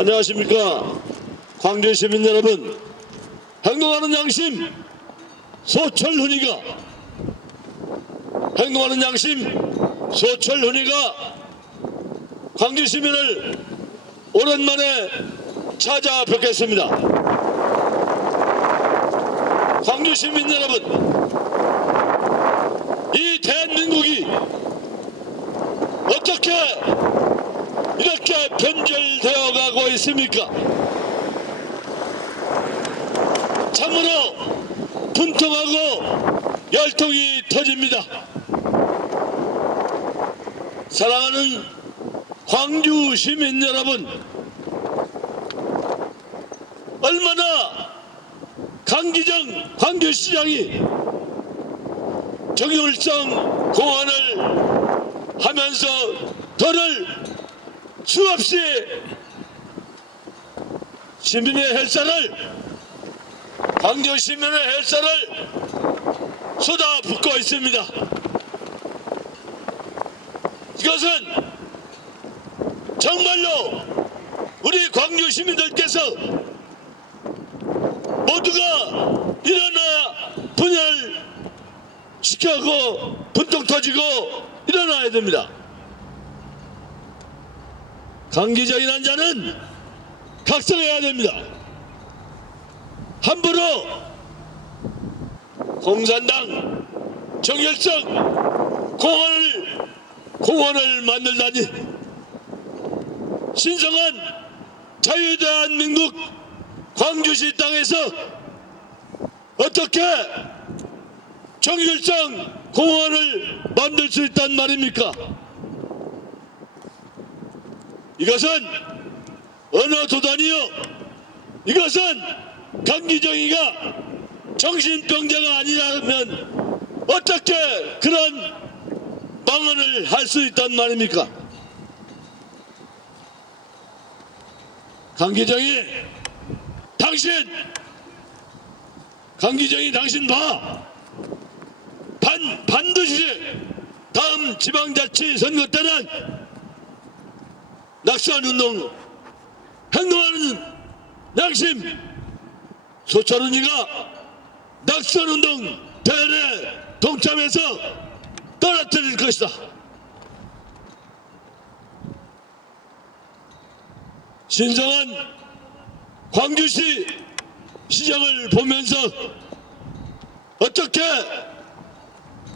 안녕하십니까. 광주 시민 여러분, 행동하는 양심 소철훈이가 행동하는 양심 소철훈이가 광주 시민을 오랜만에 찾아뵙겠습니다. 광주 시민 여러분, 이 대한민국이 어떻게 이렇게 변절되어 가고 있습니까? 참으로 분통하고 열통이 터집니다. 사랑하는 광주 시민 여러분, 얼마나 강기정 광주시장이 정일성 공헌을 하면서 더를 수없이 시민의 헬살을 광주 시민의 헬살을 쏟아붓고 있습니다. 이것은 정말로 우리 광주 시민들께서 모두가 일어나 분열을 시켜고 분통 터지고 일어나야 됩니다. 강기정이 난 자는 각성해야 됩니다. 함부로 공산당 정일성 공원을 만들다니, 신성한 자유대한민국 광주시 땅에서 어떻게 정일성 공원을 만들 수 있단 말입니까? 이것은 어느 도단이요, 이것은 강기정이가 정신병자가 아니라면 어떻게 그런 망언을 할 수 있단 말입니까? 강기정이 당신 봐, 반드시 다음 지방자치 선거 때는 낙선운동 행동하는 양심 소철훈이가 낙선운동 대회에 동참해서 떨어뜨릴 것이다. 신성한 광주시 시장을 보면서 어떻게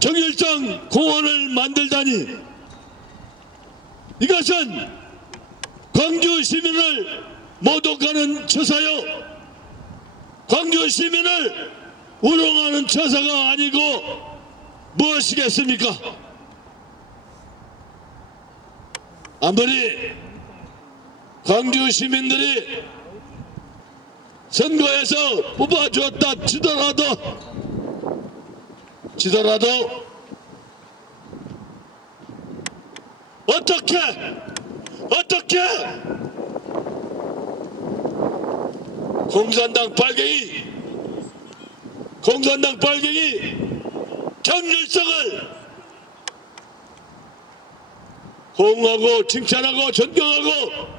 정일성 공원을 만들다니, 이것은 광주 시민을 모독하는 처사요, 광주 시민을 우롱하는 처사가 아니고 무엇이겠습니까? 아무리 광주 시민들이 선거에서 뽑아주었다 지더라도 어떻게 공산당 빨갱이 정일성을 호응하고 칭찬하고 존경하고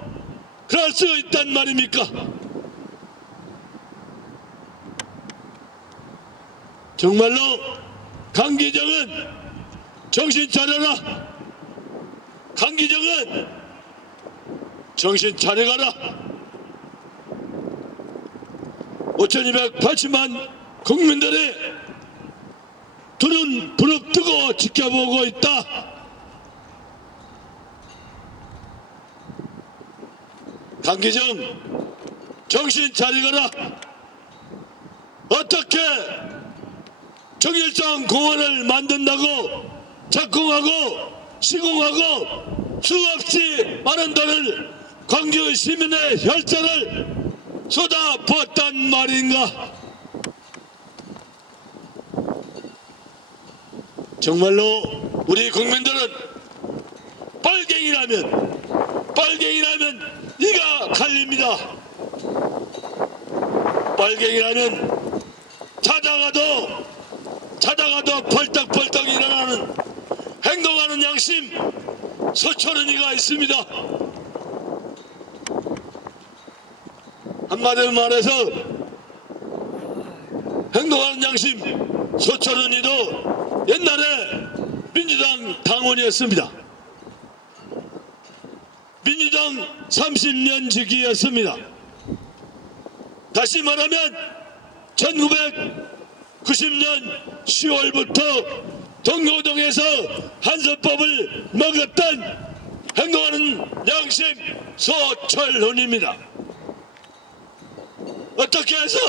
그럴 수 있단 말입니까? 정말로 강기정은 정신 차려라. 강기정은 정신 차려가라. 5280만 국민들이 두 눈 부릅뜨고 지켜보고 있다. 강기정 정신 차리거라. 어떻게 정일성 공원을 만든다고 착공하고 시공하고 수없이 많은 돈을 광주 시민의 혈세를 쏟아부었단 말인가? 정말로 우리 국민들은 빨갱이라면 이가 갈립니다. 빨갱이라면 찾아가도 벌떡벌떡 일어나는 행동하는 양심 소철훈이가 있습니다. 한마디로 말해서 행동하는 양심 서철은이도 옛날에 민주당 당원이었습니다. 민주당 30년 지기였습니다. 다시 말하면 1990년 10월부터 동교동에서 한서법을 먹었던 행동하는 양심 서철훈입니다. 어떻게 해서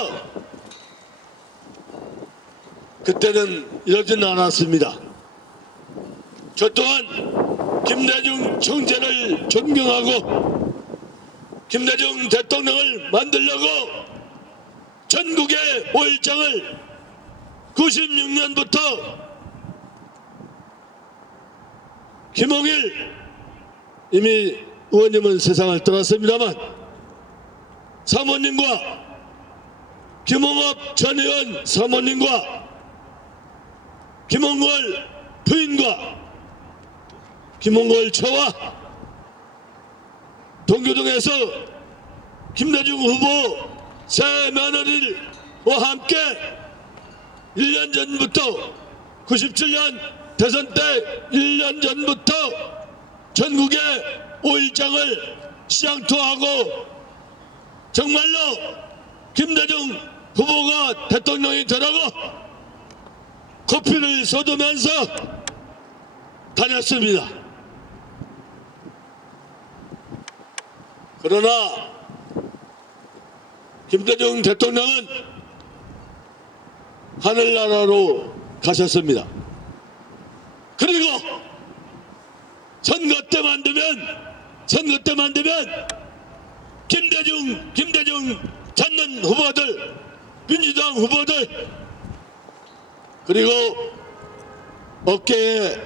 그때는 이러진 않았습니다. 저 또한 김대중 총재를 존경하고 김대중 대통령을 만들려고 전국의 5.18장을 96년부터 김홍일 이미 의원님은 세상을 떠났습니다만 사모님과 김홍업 전 의원 사모님과 김홍걸 부인과 김홍걸 처와 동교동에서 김대중 후보 새 며느리와 함께 1년 전부터 97년 대선 때 1년 전부터 전국의 5.18장을 시장투하고 정말로 김대중 후보가 대통령이 되라고 커피를 쏟으면서 다녔습니다. 그러나 김대중 대통령은 하늘나라로 가셨습니다. 그리고 선거 때만 되면 김대중 찾는 후보들, 민주당 후보들, 그리고 어깨에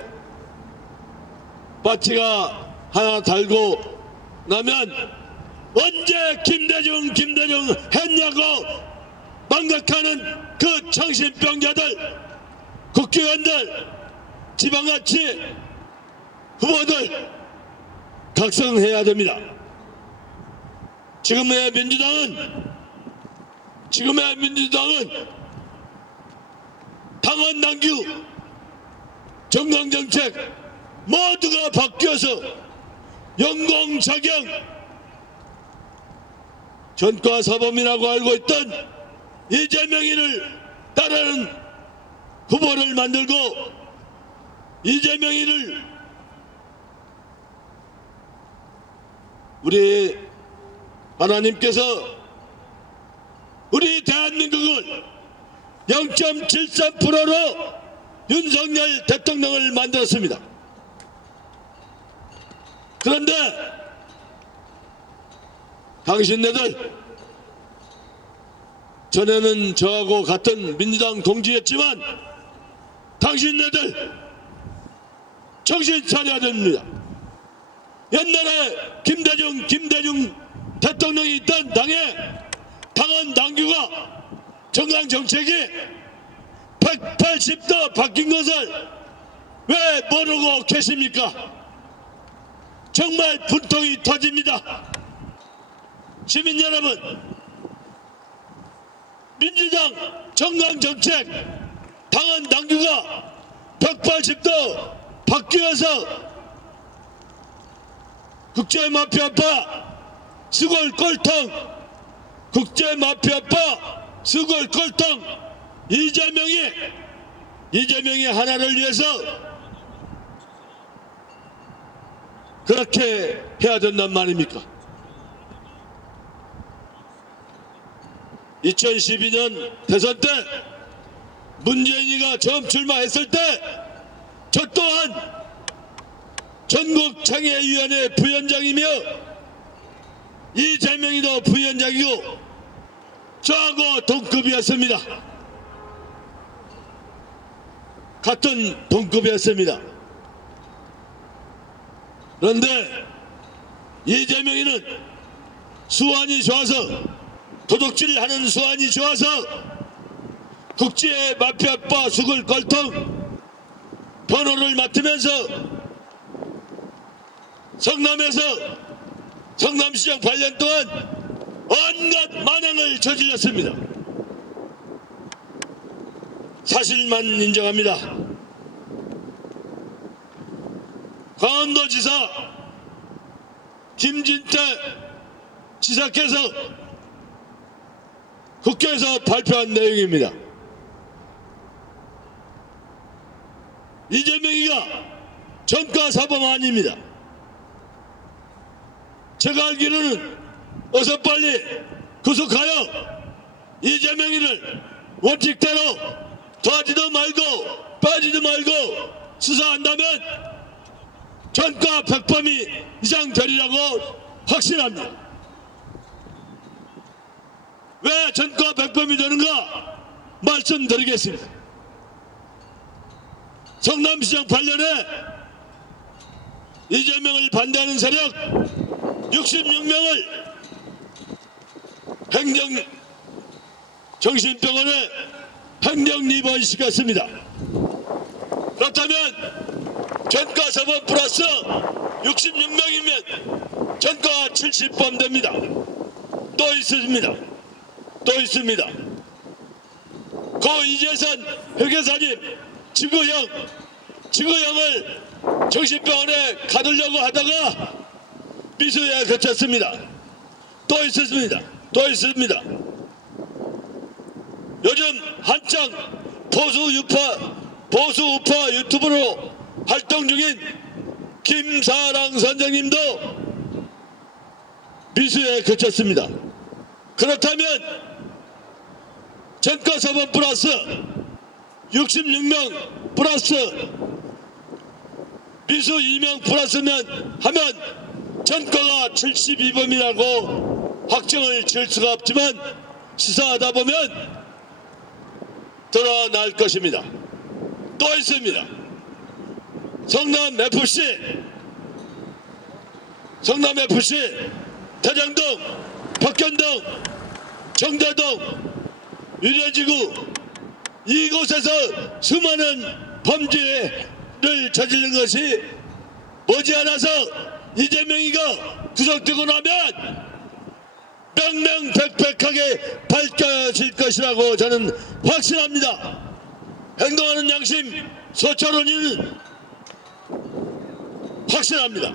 바치가 하나 달고 나면 언제 김대중 했냐고 망각하는 그 정신병자들, 국회의원들, 지방자치 후보들 각성해야 됩니다. 지금의 민주당은 당원 당규, 정강정책 모두가 바뀌어서 연공작용, 전과사범이라고 알고 있던 이재명이를 따르는 후보를 만들고 이재명이를 우리 하나님께서 우리 대한민국을 0.73%로 윤석열 대통령을 만들었습니다. 그런데 당신네들 전에는 저하고 같은 민주당 동지였지만 당신네들 정신 차려야 됩니다. 옛날에 김대중 대통령이 있던 당에 당원 당규가 정강정책이 180도 바뀐 것을 왜 모르고 계십니까? 정말 분통이 터집니다. 시민 여러분, 민주당 정강정책 당원 당규가 180도 바뀌어서 국제마피아파 수골 꼴통, 국제마피아파 수골 꼴통 이재명이 하나를 위해서 그렇게 해야 된단 말입니까? 2012년 대선 때 문재인이가 처음 출마했을 때 저 또한 전국장애위원회 부위원장이며 이재명이도 부위원장이고 저하고 동급이었습니다. 같은 동급이었습니다. 그런데 이재명이는 수완이 좋아서, 도둑질하는 수완이 좋아서 국제 마피아파 수글 걸통 번호를 맡으면서 성남에서 성남시장 8년 동안 온갖 관행을 저질렀습니다. 사실만 인정합니다. 강원도지사 김진태 지사께서 국회에서 발표한 내용입니다. 이재명이가 전과사범 아닙니다. 제가 알기로는 어서 빨리 구속하여 이재명이를 원칙대로 더하지도 말고 빠지도 말고 수사한다면 전과 100범이 이상 되리라고 확신합니다. 왜 전과 100범이 되는가 말씀드리겠습니다. 성남시장 8년에 이재명을 반대하는 세력 66명을 정신병원에 행정 입원시켰습니다. 그렇다면 전과사범 플러스 66명이면 전과 70범 됩니다. 또 있습니다. 고 이재선 회계사님 지구형을 정신병원에 가두려고 하다가 미수에 그쳤습니다. 또 있습니다. 요즘 한창 보수 우파 유튜브로 활동 중인 김사랑 선생님도 미수에 그쳤습니다. 그렇다면 전과사범 플러스 66명 플러스 미수 2명 플러스면 하면 전과가 72범이라고 확정을 지을 수가 없지만 시사하다 보면 드러날 것입니다. 또 있습니다. 성남FC 대장동, 박현동, 정대동, 유래지구 이곳에서 수많은 범죄를 저지른 것이 머지않아서 이재명이가 구속되고 나면 명명백백하게 밝혀질 것이라고 저는 확신합니다. 행동하는 양심 소철원이는 확신합니다.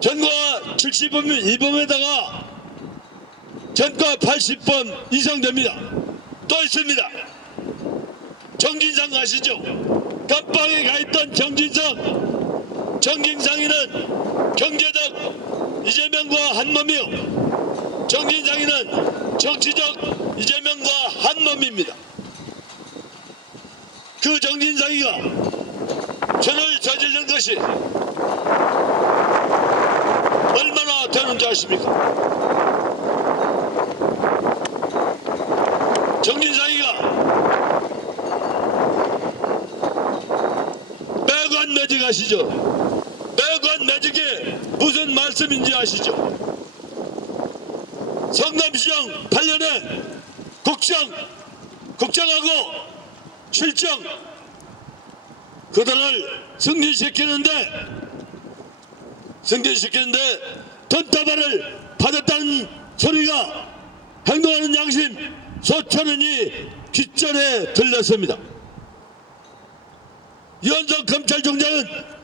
전과 72범에다가 전과 80범 이상 됩니다. 또 있습니다. 정진상 아시죠? 감방에 가있던 정진상이는 경제적 이재명과 한몸이요, 정진상이는 정치적 이재명과 한몸입니다. 그 정진상이가 죄를 저지른 것이 얼마나 되는 줄 아십니까? 정진상이가 매관 매직 아시죠? 매관 매직이 무슨 말씀인지 아시죠? 성남시장 8년에 국장하고 실장 그들을 승진시키는데 돈다발을 받았다는 소리가 행동하는 양심 소천원이 귓전에 들렸습니다. 이원석 검찰총장은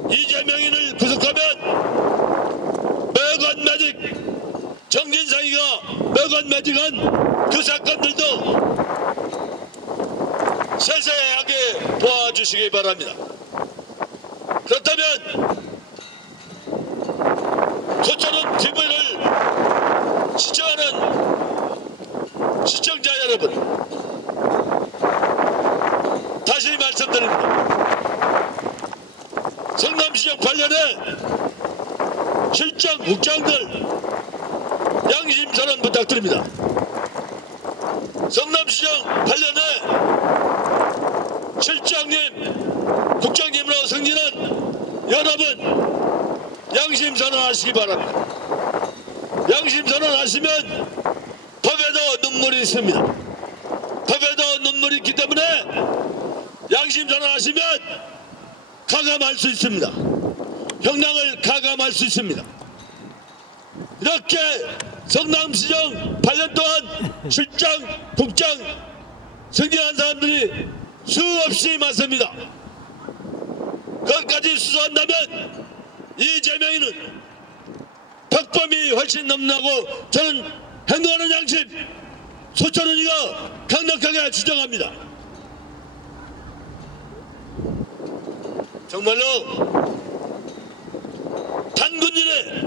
이재명인을 구속하면 매관매직 정진상이가 매관매직한 그 사건들도 세세하게 도와주시기 바랍니다. 그렇다면 소천원 TV를 시청하는 시청자 여러분, 다시 말씀드립니다. 성남시장 관련해 실장, 국장들 양심선언 부탁드립니다. 성남시장 관련해 실장님, 국장님으로 승진한 여러분 양심선언 하시기 바랍니다. 양심선언 하시면 법에도 눈물이 있습니다. 법에도 눈물이 있기 때문에 양심선언 하시면 가감할 수 있습니다. 형량을 가감할 수 있습니다. 이렇게 성남시정 8년 동안 실장, 국장 승진한 사람들이 수없이 많습니다. 그것까지 수사한다면 이재명이는 박범이 훨씬 넘나고 저는 행동하는 양심 소천은이가 강력하게 주장합니다. 정말로 단군일에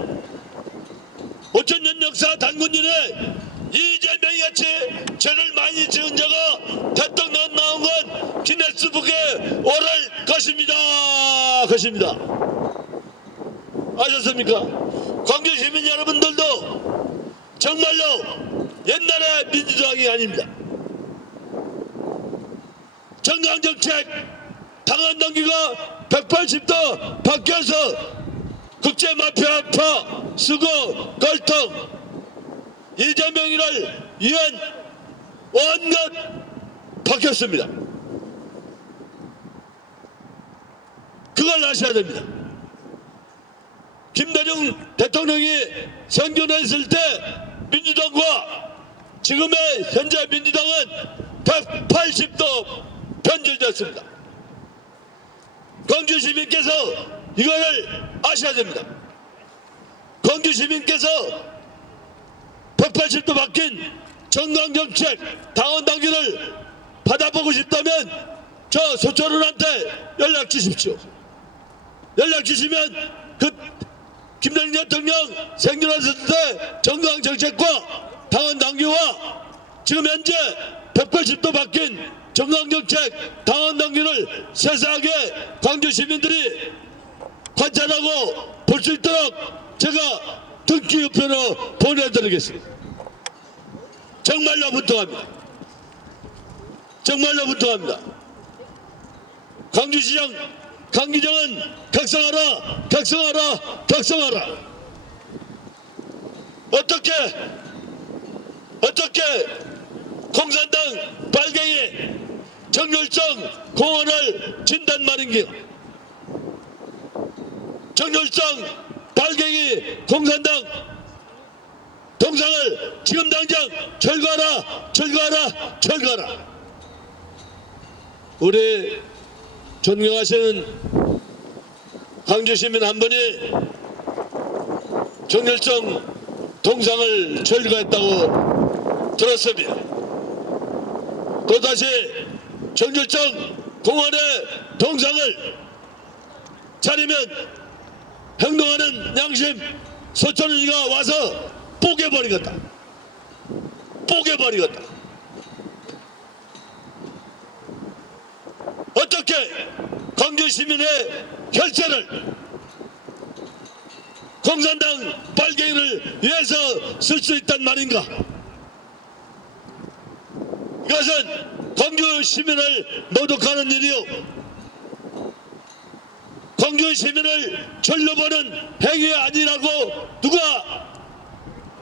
5천년 역사 단군일에 이재명이 같이 죄를 많이 지은 자가 대통령 나온 건 기네스북에 오를 것입니다. 아셨습니까? 광주 시민 여러분들도 정말로 옛날의 민주당이 아닙니다. 정강정책 당한 단계가 180도 바뀌어서 국제마피아파 쓰고 걸통 이재명이를 위한 온갖 바뀌었습니다. 그걸 아셔야 됩니다. 김대중 대통령이 생존했을 때 민주당과 지금의 현재 민주당은 180도 변질됐습니다. 광주 시민께서 이거를 아셔야 됩니다. 광주 시민께서 180도 바뀐 정강정책 당원 당규를 받아보고 싶다면 저 소철훈한테 연락 주십시오. 연락 주시면 그 김대중 대통령 생존했을 때 정강정책과 당원 당규와 지금 현재 180도 바뀐 정강정책 당원 당규를 세세하게 광주 시민들이 관찰하고 볼 수 있도록 제가 등기 우편으로 보내드리겠습니다. 정말로 분통합니다. 정말로 분통합니다. 광주시장 강기정은 각성하라, 각성하라, 각성하라. 어떻게 공산당 빨갱이 정률성 공원을 진단 말인기요. 정률성 빨갱이 공산당 동상을 지금 당장 철거하라, 철거하라, 철거하라. 우리 존경하시는 광주 시민 한 분이 정률성 동상을 철거했다고 들었습니다. 또다시 정률성 공원의 동상을 차리면 행동하는 양심 소천이가 와서 뽀개버리겠다. 뽀개버리겠다. 어떻게 광주 시민의 혈세를 공산당 빨갱이를 위해서 쓸 수 있단 말인가? 이것은 광주 시민을 모독하는 일이요, 광주 시민을 절로 보는 행위 아니라고 누가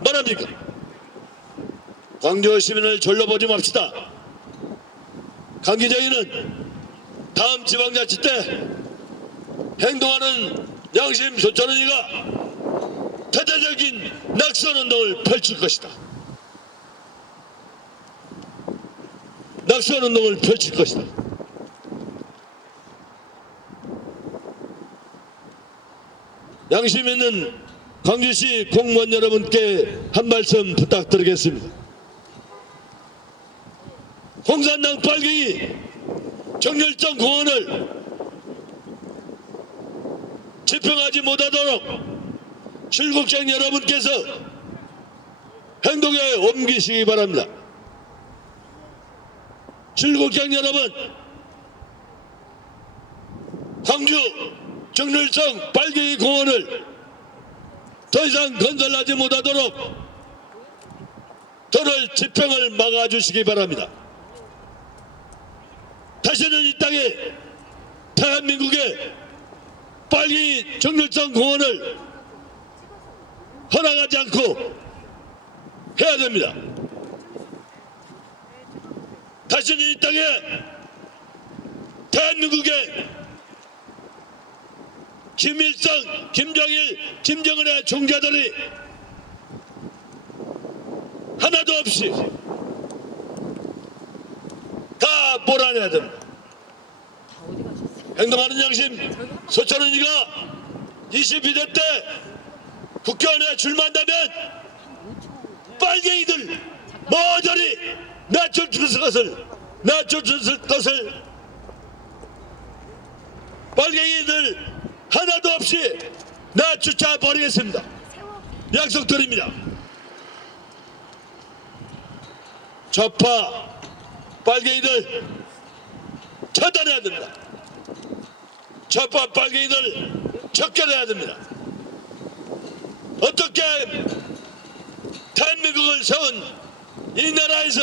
말합니까? 광주 시민을 절로 보지 맙시다. 강기정이는 다음 지방자치 때 행동하는 양심 소천은이가 대대적인 낙선운동을 펼칠 것이다. 낙선운동을 펼칠 것이다. 양심 있는 광주시 공무원 여러분께 한 말씀 부탁드리겠습니다. 공산당 빨갱이 정열정 공원을 집행하지 못하도록 실국장 여러분께서 행동에 옮기시기 바랍니다. 실국장 여러분, 광주 정렬성 빨갱이 공원을 더 이상 건설하지 못하도록 저를 집행을 막아주시기 바랍니다. 다시는 이 땅에 대한민국의 빨갱이 정렬성 공원을 허락하지 않고 해야 됩니다. 다시는 이 땅에 대한민국의 김일성, 김정일, 김정은의 종자들이 하나도 없이 다 몰아내야 됩니다. 행동하는 양심 서천은이가 22대 때 국회의원에 출마한다면 빨갱이들 모조리 낮춰줄 것을 빨갱이들 하나도 없이 낮추쳐 버리겠습니다. 약속드립니다. 좌파 빨갱이들 처단해야 됩니다. 좌파 빨갱이들 척결해야 됩니다. 어떻게 대한민국을 세운 이 나라에서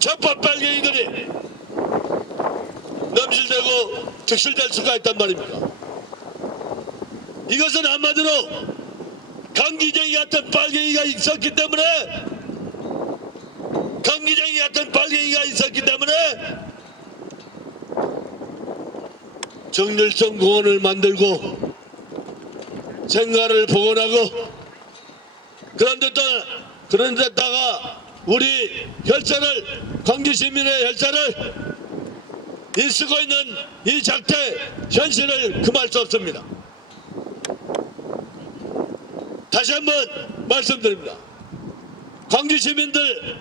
좌파 빨갱이들이 넘실대고 득실될 수가 있단 말입니까? 이것은 한마디로 강기정이 같은 빨갱이가 있었기 때문에 정일성 공원을 만들고 생가를 복원하고 그런 데다가 우리 혈세를 광주시민의 혈세를 쓰고 있는 이 작태 현실을 금할 수 없습니다. 다시 한번 말씀드립니다. 광주시민들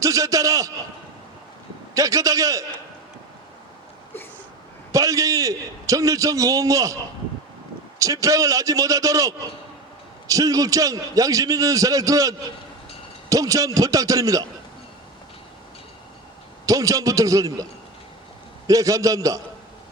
뜻에 따라 깨끗하게 빨갱이 정일성 공원과 집행을 하지 못하도록 실국장 양심 있는 세력들은 동참 부탁드립니다. 예, 감사합니다.